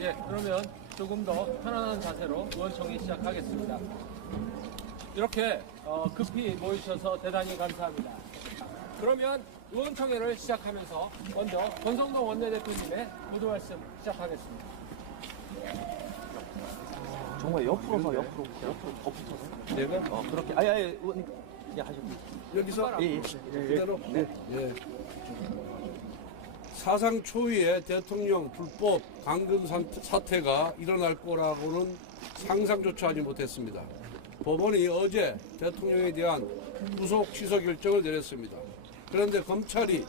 예, 그러면 조금 더 편안한 자세로 의원총회 시작하겠습니다. 이렇게 급히 모이셔서 대단히 감사합니다. 그러면 의원총회를 시작하면서 먼저 권성동 원내대표님의 모두 말씀 시작하겠습니다. 정말 옆으로 더 더 붙어서 내가 그렇게 아예 의원님 그냥 하셔도 여기서 예. 그대로 예. 사상 초유의 대통령 불법 감금 사태가 일어날 거라고는 상상조차 하지 못했습니다. 법원이 어제 대통령에 대한 구속 취소 결정을 내렸습니다. 그런데 검찰이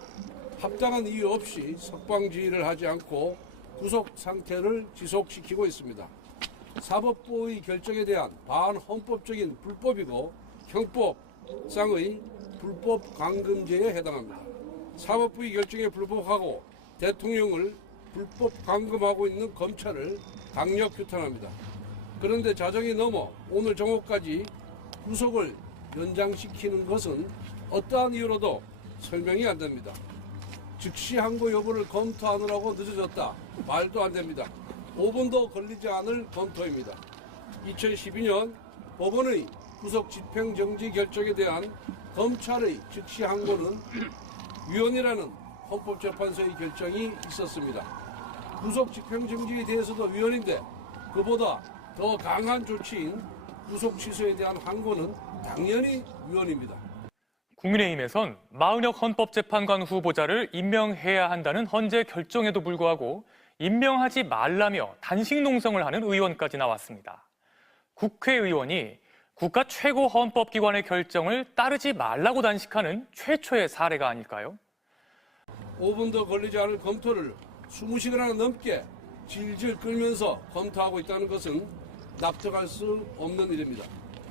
합당한 이유 없이 석방지휘를 하지 않고 구속 상태를 지속시키고 있습니다. 사법부의 결정에 대한 반헌법적인 불법이고 형법상의 불법 감금죄에 해당합니다. 사법부의 결정에 불복하고 대통령을 불법 감금하고 있는 검찰을 강력 규탄합니다. 그런데 자정이 넘어 오늘 정오까지 구속을 연장시키는 것은 어떠한 이유로도 설명이 안 됩니다. 즉시 항고 여부를 검토하느라고 늦어졌다. 말도 안 됩니다. 5분도 걸리지 않을 검토입니다. 2012년 법원의 구속 집행정지 결정에 대한 검찰의 즉시 항고는 위헌이라는 헌법재판소의 결정이 있었습니다. 구속 집행정지에 대해서도 위헌인데 그보다 더 강한 조치인 구속 취소에 대한 항고는 당연히 위헌입니다. 국민의힘에선 마은혁 헌법재판관 후보자를 임명해야 한다는 헌재 결정에도 불구하고 임명하지 말라며 단식 농성을 하는 의원까지 나왔습니다. 국회의원이 국가 최고 헌법기관의 결정을 따르지 말라고 단식하는 최초의 사례가 아닐까요? 5분도 걸리지 않을 검토를 20시간이나 넘게 질질 끌면서 검토하고 있다는 것은 납득할 수 없는 일입니다.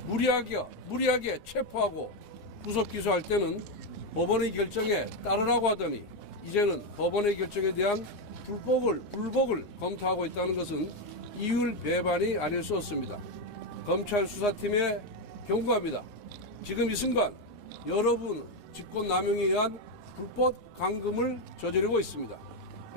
무리하게 체포하고 구속 기소할 때는 법원의 결정에 따르라고 하더니 이제는 법원의 결정에 대한 불복을 검토하고 있다는 것은 이율 배반이 아닐 수 없습니다. 검찰 수사팀에 경고합니다. 지금 이 순간 여러분은 직권남용에 의한 불법 감금을 저지르고 있습니다.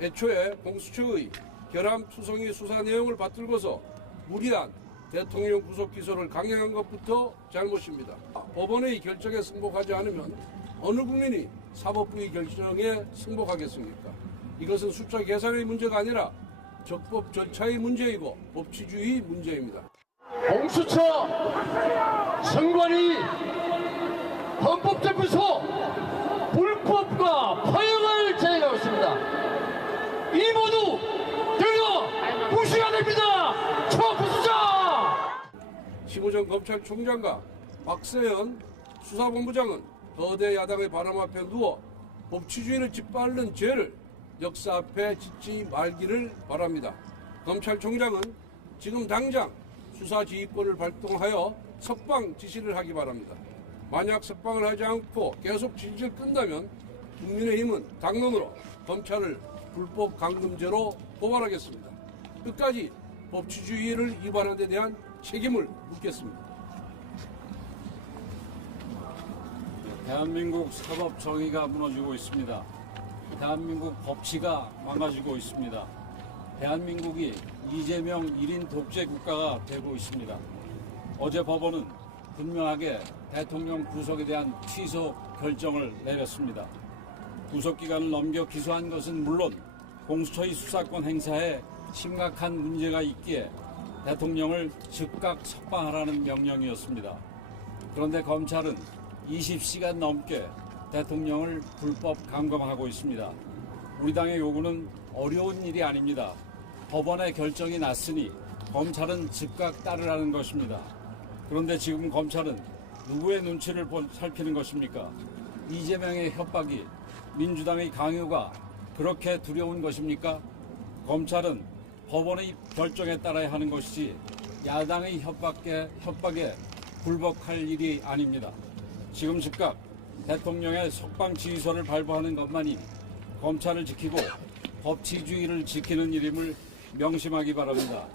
애초에 공수처의 결함투성이 수사 내용을 받들고서 무리한 대통령 구속 기소를 강행한 것부터 잘못입니다. 법원의 결정에 승복하지 않으면 어느 국민이 사법부의 결정에 승복하겠습니까? 이것은 숫자 계산의 문제가 아니라 적법 절차의 문제이고 법치주의 문제입니다. 공수처 선관위 헌법재판소 불법과 파행을 제기하고 있습니다. 이 모두 대거 무시해야 됩니다. 초부수자! 심우정 검찰총장과 박세현 수사본부장은 거대 야당의 바람 앞에 누워 법치주의를 짓밟는 죄를 역사 앞에 짓지 말기를 바랍니다. 검찰총장은 지금 당장 수사지휘권을 발동하여 석방 지시를 하기 바랍니다. 만약 석방을 하지 않고 계속 질질 끈다면 국민의힘은 당론으로 검찰을 불법 감금죄로 고발하겠습니다. 끝까지 법치주의를 위반한 데 대한 책임을 묻겠습니다. 대한민국 사법 정의가 무너지고 있습니다. 대한민국 법치가 망가지고 있습니다. 대한민국이 이재명 1인 독재 국가가 되고 있습니다. 어제 법원은 분명하게 대통령 구속에 대한 취소 결정을 내렸습니다. 구속기간을 넘겨 기소한 것은 물론 공수처의 수사권 행사에 심각한 문제가 있기에 대통령을 즉각 석방하라는 명령이었습니다. 그런데 검찰은 20시간 넘게 대통령을 불법 감금하고 있습니다. 우리 당의 요구는 어려운 일이 아닙니다. 법원의 결정이 났으니 검찰은 즉각 따르라는 것입니다. 그런데 지금 검찰은 누구의 눈치를 살피는 것입니까? 이재명의 협박이, 민주당의 강요가 그렇게 두려운 것입니까? 검찰은 법원의 결정에 따라야 하는 것이지 야당의 협박에 굴복할 일이 아닙니다. 지금 즉각 대통령의 석방 지휘서를 발부하는 것만이 검찰을 지키고 법치주의를 지키는 일임을 명심하기 바랍니다.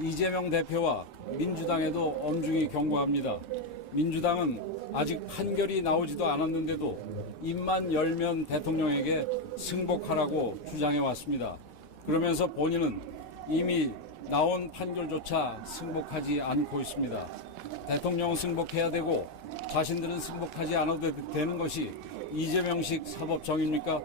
이재명 대표와 민주당에도 엄중히 경고합니다. 민주당은 아직 판결이 나오지도 않았는데도 입만 열면 대통령에게 승복하라고 주장해 왔습니다. 그러면서 본인은 이미 나온 판결조차 승복하지 않고 있습니다. 대통령은 승복해야 되고 자신들은 승복하지 않아도 되는 것이 이재명식 사법정의입니까?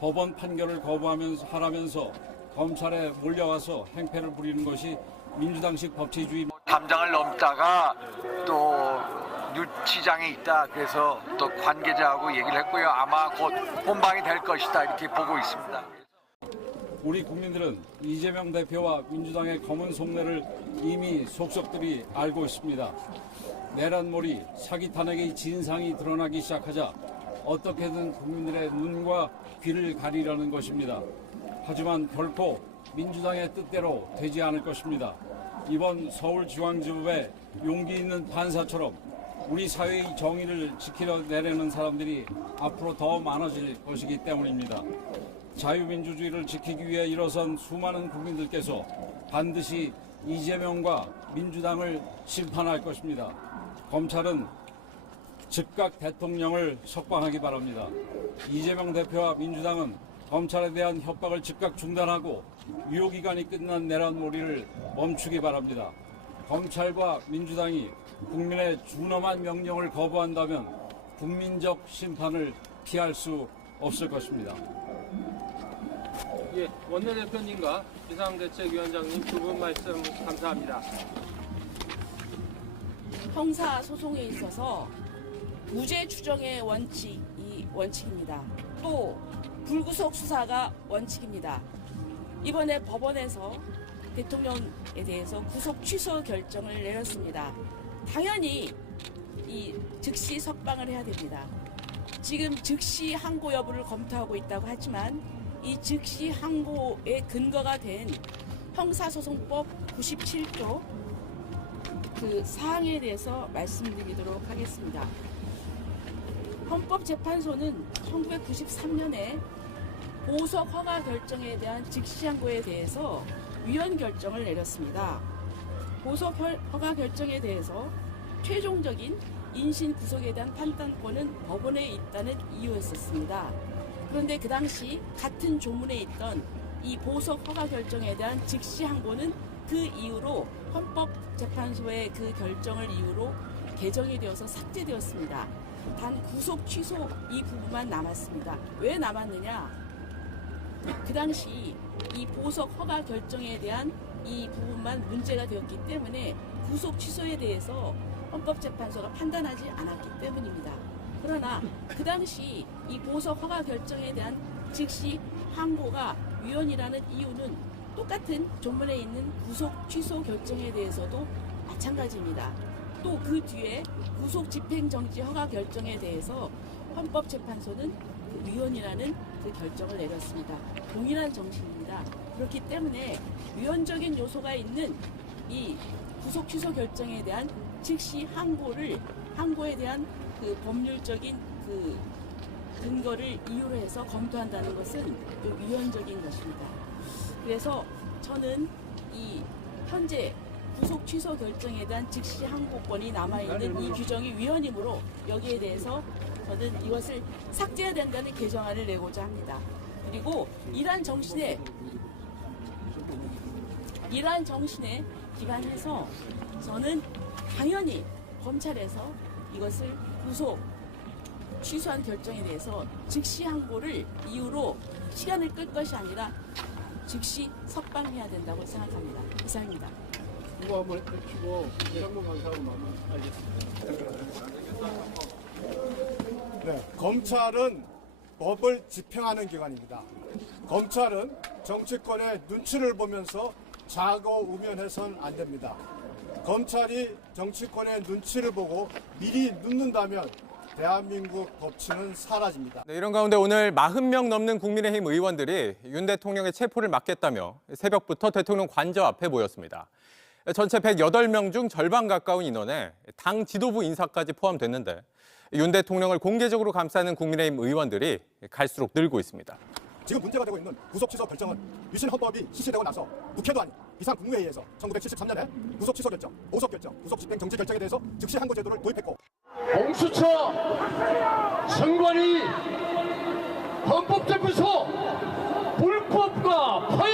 법원 판결을 하라면서 검찰에 몰려가서 행패를 부리는 것이 민주당식 법치주의. 담장을 넘다가 또 유치장에 있다. 그래서 또 관계자하고 얘기를 했고요. 아마 곧 본방이 될 것이다. 이렇게 보고 있습니다. 우리 국민들은 이재명 대표와 민주당의 검은 속내를 이미 속속들이 알고 있습니다. 내란몰이 사기 탄핵의 진상이 드러나기 시작하자 어떻게든 국민들의 눈과 귀를 가리려는 것입니다. 하지만 결코 민주당의 뜻대로 되지 않을 것입니다. 이번 서울중앙지법의 용기 있는 판사처럼 우리 사회의 정의를 지키려 내려는 사람들이 앞으로 더 많아질 것이기 때문입니다. 자유민주주의를 지키기 위해 일어선 수많은 국민들께서 반드시 이재명과 민주당을 심판할 것입니다. 검찰은 즉각 대통령을 석방하기 바랍니다. 이재명 대표와 민주당은 검찰에 대한 협박을 즉각 중단하고 유효기간이 끝난 내란몰이를 멈추기 바랍니다. 검찰과 민주당이 국민의 준엄한 명령을 거부한다면 국민적 심판을 피할 수 없을 것입니다. 예, 원내대표님과 비상대책위원장님 두 분 말씀 감사합니다. 형사 소송에 있어서 무죄 추정의 원칙이 원칙입니다. 또 불구속 수사가 원칙입니다. 이번에 법원에서 대통령에 대해서 구속 취소 결정을 내렸습니다. 당연히 이 즉시 석방을 해야 됩니다. 지금 즉시 항고 여부를 검토하고 있다고 하지만 이 즉시 항고의 근거가 된 형사소송법 97조 그 사항에 대해서 말씀드리도록 하겠습니다. 헌법재판소는 1993년에 보석 허가 결정에 대한 즉시 항고에 대해서 위헌 결정을 내렸습니다. 보석 허가 결정에 대해서 최종적인 인신 구속에 대한 판단권은 법원에 있다는 이유였었습니다. 그런데 그 당시 같은 조문에 있던 이 보석 허가 결정에 대한 즉시 항고는 그 이후로 헌법재판소의 그 결정을 이유로 개정이 되어서 삭제되었습니다. 단 구속 취소 이 부분만 남았습니다. 왜 남았느냐? 그 당시 이 보석 허가 결정에 대한 이 부분만 문제가 되었기 때문에 구속 취소에 대해서 헌법재판소가 판단하지 않았기 때문입니다. 그러나 그 당시 이 보석 허가 결정에 대한 즉시 항고가 위헌이라는 이유는 똑같은 조문에 있는 구속 취소 결정에 대해서도 마찬가지입니다. 또 그 뒤에 구속 집행정지 허가 결정에 대해서 헌법재판소는 그 위헌이라는 그 결정을 내렸습니다. 동일한 정신입니다. 그렇기 때문에 위헌적인 요소가 있는 이 구속 취소 결정에 대한 즉시 항고에 대한 그 법률적인 그 근거를 이유로 해서 검토한다는 것은 좀 위헌적인 것입니다. 그래서 저는 이 현재 구속 취소 결정에 대한 즉시 항고권이 남아있는 이 규정이 위헌이므로 여기에 대해서 저는 이것을 삭제해야 된다는 개정안을 내고자 합니다. 그리고 이러한 정신에 기반해서 저는 당연히 검찰에서 이것을 구속 취소한 결정에 대해서 즉시 항고를 이유로 시간을 끌 것이 아니라 즉시 석방해야 된다고 생각합니다. 이상입니다. 이거 한번 해주시고 한번 감사하고 마무리 알겠습니다. 네, 검찰은 법을 집행하는 기관입니다. 검찰은 정치권의 눈치를 보면서 좌거우면해서는 안 됩니다. 검찰이 정치권의 눈치를 보고 미리 눕는다면 대한민국 법치는 사라집니다. 네, 이런 가운데 오늘 40명 넘는 국민의힘 의원들이 윤 대통령의 체포를 막겠다며 새벽부터 대통령 관저 앞에 모였습니다. 전체 108명 중 절반 가까운 인원에 당 지도부 인사까지 포함됐는데 윤 대통령을 공개적으로 감싸는 국민의힘 의원들이 갈수록 늘고 있습니다. 지금 문제가 되고 있는 구속 취소 결정은 위신 헌법이 실시되고 나서 국회도 아닌 비상국무회의에서 1973년에 구속 취소 결정, 보석 결정, 구속 집행 정지 결정에 대해서 즉시 항고 제도를 도입했고 공수처 선관위 헌법재판소 불법과 파행